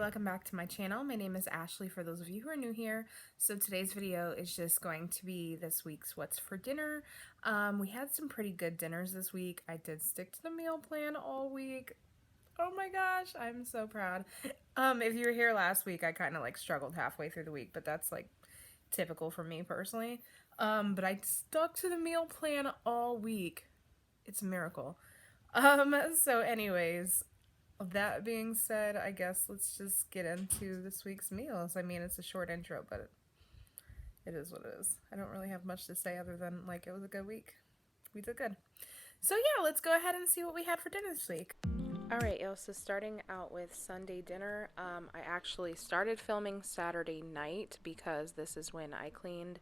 welcome back to my channel. My name is Ashley for those of you who are new here. So today's video is just going to be this week's what's for dinner. We had some pretty good dinners this week. I did stick to the meal plan all week. Oh my gosh, I'm so proud. If you were here last week, I kind of like struggled halfway through the week, but that's like typical for me personally. But I stuck to the meal plan all week. It's a miracle. So anyways, that being said, I guess let's just get into this week's meals. I mean, it's a short intro, but it is what it is. I don't really have much to say other than, like, it was a good week. We did good. So yeah, let's go ahead and see what we had for dinner this week. Alright, y'all, so starting out with Sunday dinner, I actually started filming Saturday night because this is when I cleaned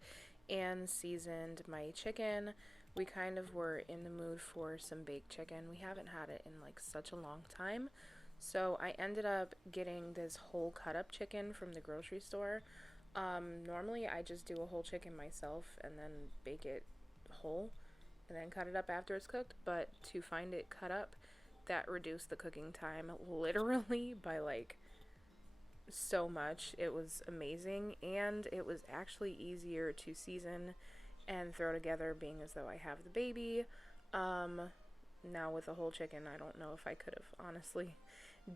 and seasoned my chicken. We kind of were in the mood for some baked chicken. We haven't had it in like such a long time. So I ended up getting this whole cut up chicken from the grocery store. Normally I just do a whole chicken myself and then bake it whole and then cut it up after it's cooked. But to find it cut up, that reduced the cooking time literally by like so much. It was amazing, and it was actually easier to season and throw together, being as though I have the baby. Now with a whole chicken, I don't know if I could have honestly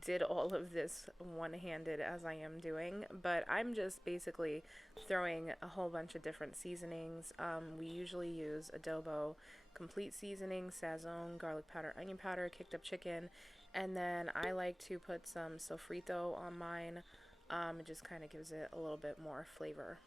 did all of this one-handed as I am doing, but I'm just basically throwing a whole bunch of different seasonings. We usually use adobo, complete seasoning, sazon, garlic powder, onion powder, kicked up chicken, and then I like to put some sofrito on mine. It just kind of gives it a little bit more flavor.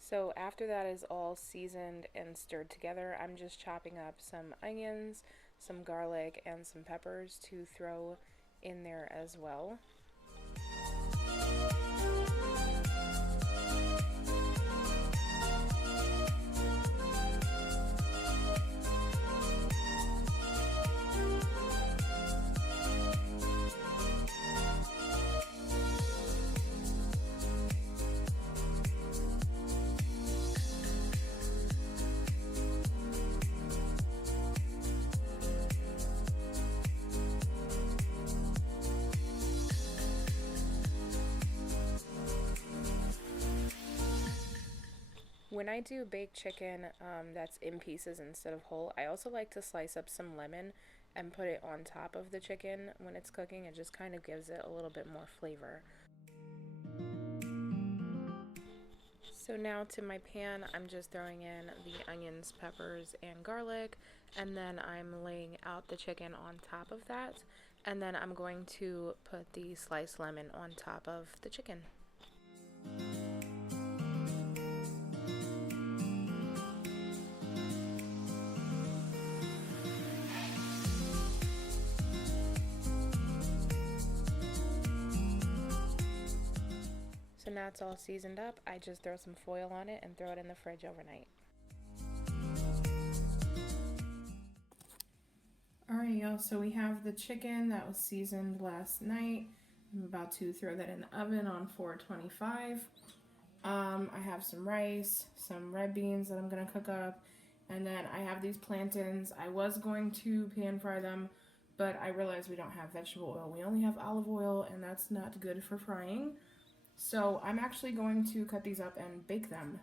So after that is all seasoned and stirred together, I'm just chopping up some onions, some garlic, and some peppers to throw in there as well. When I do baked chicken that's in pieces instead of whole, I also like to slice up some lemon and put it on top of the chicken when it's cooking. It just kind of gives it a little bit more flavor. So now to my pan, I'm just throwing in the onions, peppers, and garlic, and then I'm laying out the chicken on top of that, and then I'm going to put the sliced lemon on top of the chicken. So now it's all seasoned up, I just throw some foil on it and throw it in the fridge overnight. Alright y'all, so we have the chicken that was seasoned last night. I'm about to throw that in the oven on 425. I have some rice, some red beans that I'm going to cook up, and then I have these plantains. I was going to pan fry them, but I realized we don't have vegetable oil. We only have olive oil, and that's not good for frying. So I'm actually going to cut these up and bake them.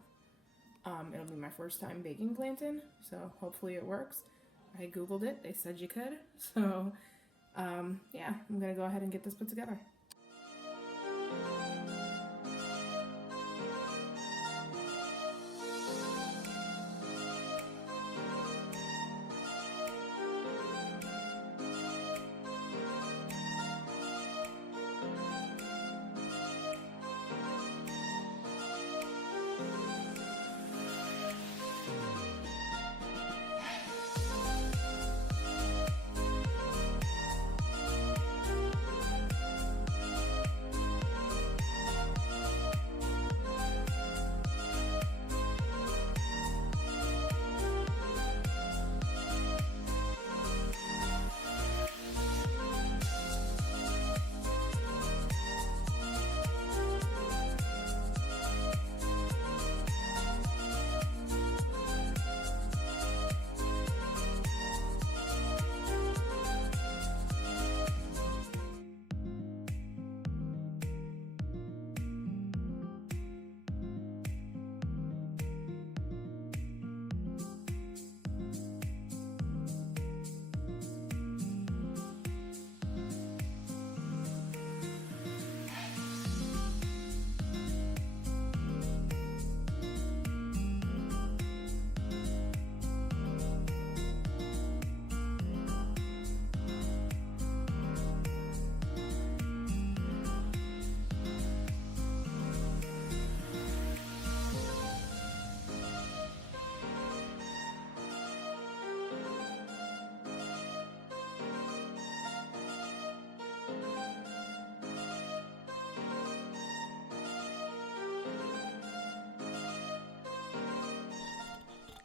It'll be my first time baking plantain, so hopefully it works. I googled it, they said you could, so yeah, I'm gonna go ahead and get this put together.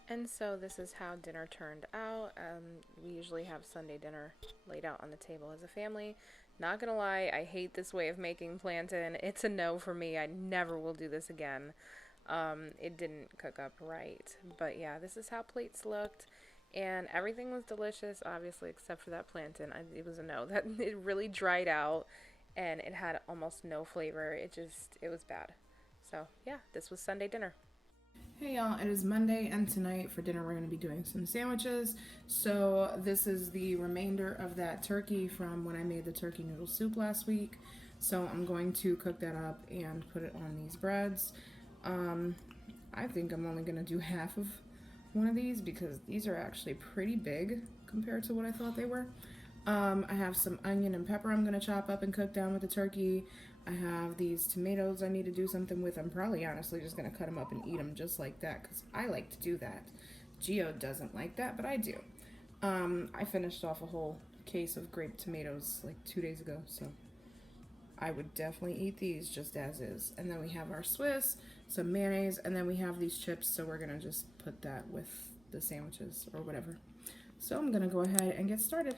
And so this is how dinner turned out. We usually have Sunday dinner laid out on the table as a family. Not gonna lie, I hate this way of making plantain. It's a no for me. I never will do this again. It didn't cook up right. But yeah, this is how plates looked. And everything was delicious, obviously, except for that plantain. It was a no. That it really dried out, and it had almost no flavor. It was bad. So yeah, this was Sunday dinner. Hey y'all, it is Monday, and tonight for dinner we're going to be doing some sandwiches. So this is the remainder of that turkey from when I made the turkey noodle soup last week. So I'm going to cook that up and put it on these breads. I think I'm only going to do half of one of these because these are actually pretty big compared to what I thought they were. I have some onion and pepper I'm going to chop up and cook down with the turkey. I have these tomatoes I need to do something with. I'm probably honestly just going to cut them up and eat them just like that because I like to do that. Gio doesn't like that, but I do. I finished off a whole case of grape tomatoes like 2 days ago, so I would definitely eat these just as is. And then we have our Swiss, some mayonnaise, and then we have these chips, so we're going to just put that with the sandwiches or whatever. So I'm going to go ahead and get started.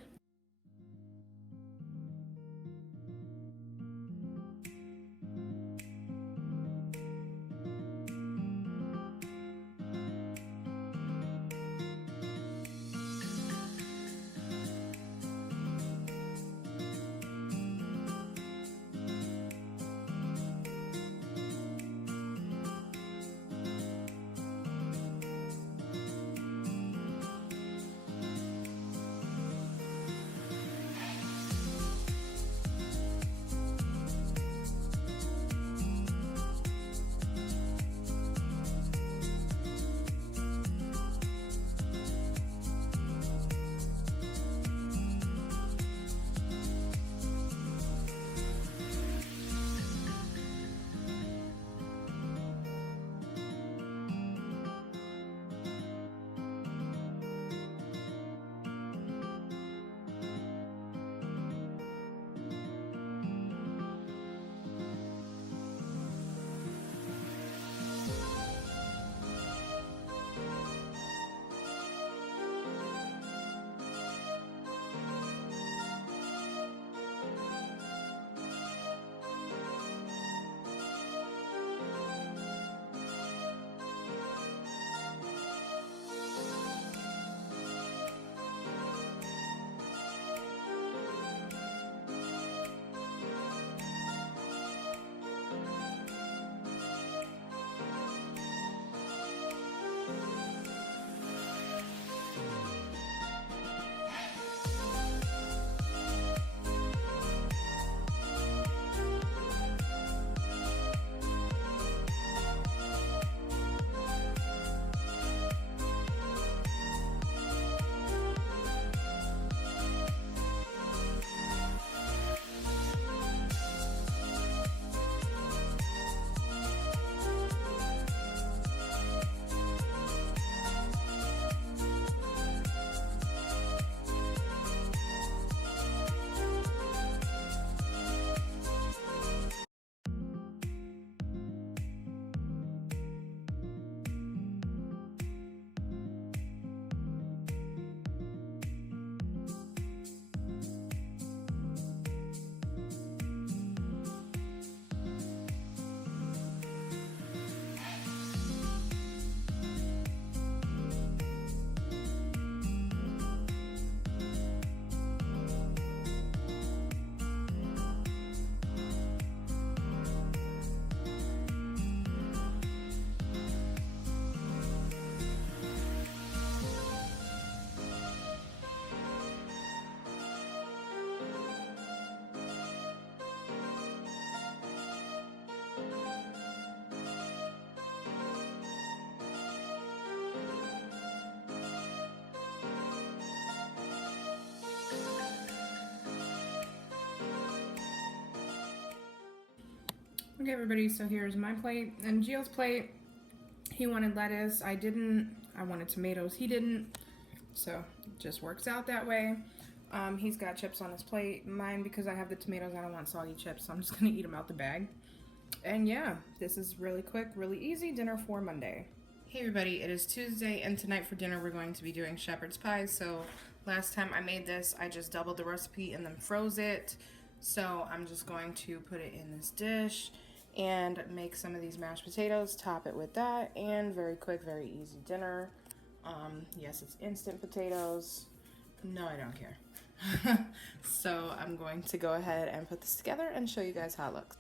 Okay, everybody, so here's my plate and Gio's plate. He wanted lettuce. I didn't. I wanted tomatoes. He didn't. So it just works out that way. He's got chips on his plate. Mine, because I have the tomatoes, I don't want soggy chips, so I'm just going to eat them out the bag. And yeah, this is really quick, really easy dinner for Monday. Hey everybody, it is Tuesday and tonight for dinner we're going to be doing shepherd's pie. So last time I made this, I just doubled the recipe and then froze it. So I'm just going to put it in this dish and make some of these mashed potatoes, top it with that, and very quick, very easy dinner. Yes, it's instant potatoes. No, I don't care. So I'm going to go ahead and put this together and show you guys how it looks.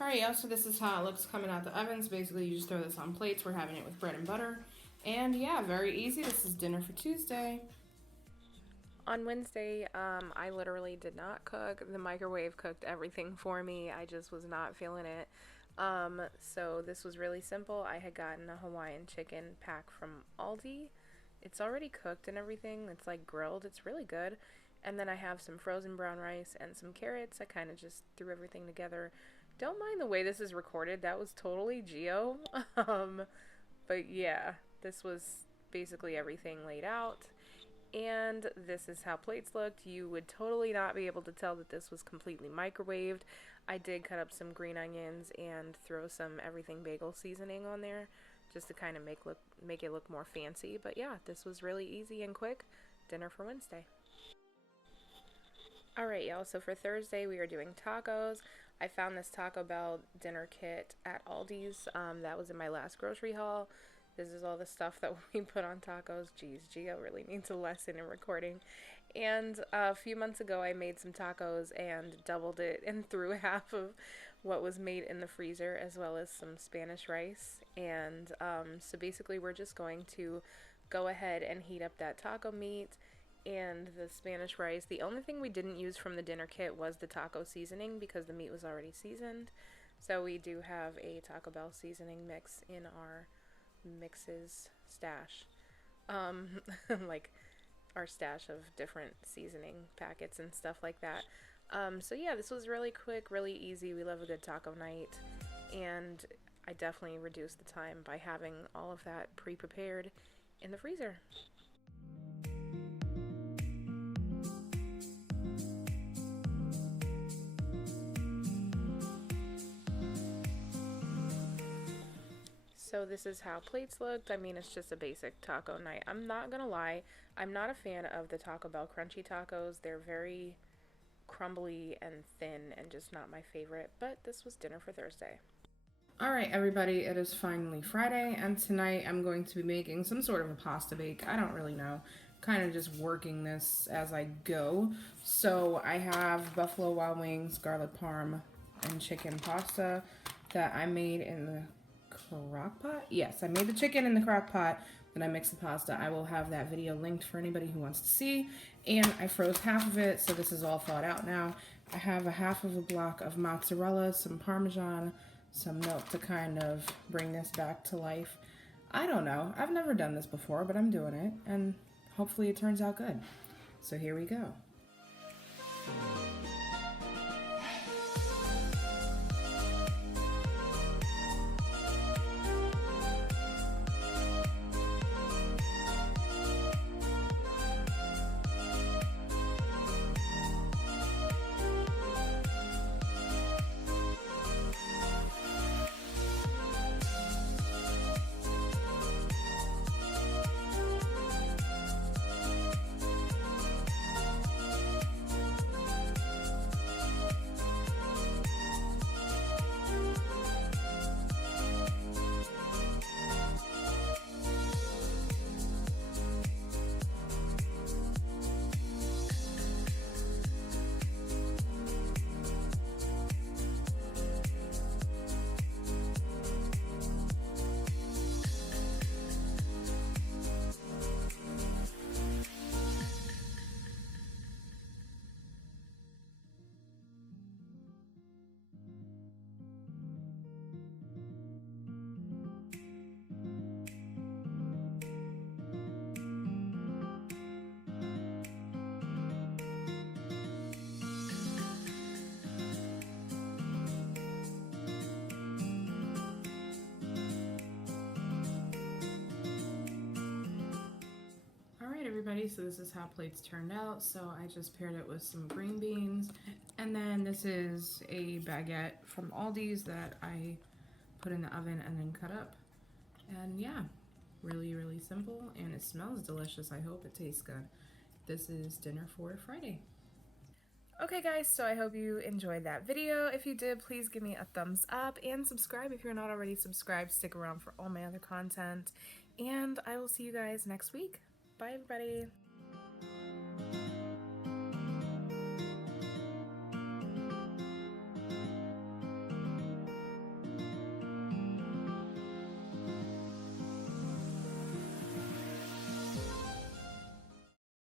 Alright, y'all, so this is how it looks coming out the ovens. Basically, you just throw this on plates. We're having it with bread and butter. And yeah, very easy. This is dinner for Tuesday. On Wednesday, I literally did not cook. The microwave cooked everything for me. I just was not feeling it. So this was really simple. I had gotten a Hawaiian chicken pack from Aldi. It's already cooked and everything. It's like grilled. It's really good. And then I have some frozen brown rice and some carrots. I kind of just threw everything together. Don't mind the way this is recorded. That was totally Geo. But yeah, this was basically everything laid out. And this is how plates looked. You would totally not be able to tell that this was completely microwaved. I did cut up some green onions and throw some everything bagel seasoning on there just to kind of make it look more fancy. But yeah, this was really easy and quick. Dinner for Wednesday. Alright, y'all, so for Thursday we are doing tacos. I found this Taco Bell dinner kit at Aldi's. That was in my last grocery haul. This is all the stuff that we put on tacos. Geez, Gio really needs a lesson in recording. And a few months ago I made some tacos and doubled it and threw half of what was made in the freezer as well as some Spanish rice. And so basically we're just going to go ahead and heat up that taco meat and the Spanish rice. The only thing we didn't use from the dinner kit was the taco seasoning because the meat was already seasoned. So we do have a Taco Bell seasoning mix in our mixes stash. Like our stash of different seasoning packets and stuff like that. So yeah, this was really quick, really easy. We love a good taco night. And I definitely reduced the time by having all of that pre-prepared in the freezer. So this is how plates looked. I mean, it's just a basic taco night. I'm not gonna lie, I'm not a fan of the Taco Bell crunchy tacos. They're very crumbly and thin and just not my favorite, but this was dinner for Thursday. Alright everybody, it is finally Friday, and tonight I'm going to be making some sort of a pasta bake. I don't really know. Kind of just working this as I go. So I have Buffalo Wild Wings, garlic parm, and chicken pasta that I made in the crock pot? Yes, I made the chicken in the crock pot, then I mixed the pasta. I will have that video linked for anybody who wants to see. And I froze half of it, so this is all thawed out now. I have a half of a block of mozzarella, some Parmesan, some milk to kind of bring this back to life. I don't know. I've never done this before, but I'm doing it, and hopefully it turns out good. So here we go. everybody. So this is how plates turned out. So I just paired it with some green beans. And then this is a baguette from Aldi's that I put in the oven and then cut up. And yeah, really, really simple. And it smells delicious. I hope it tastes good. This is dinner for Friday. Okay guys, so I hope you enjoyed that video. If you did, please give me a thumbs up and subscribe if you're not already subscribed. Stick around for all my other content. And I will see you guys next week. Bye everybody.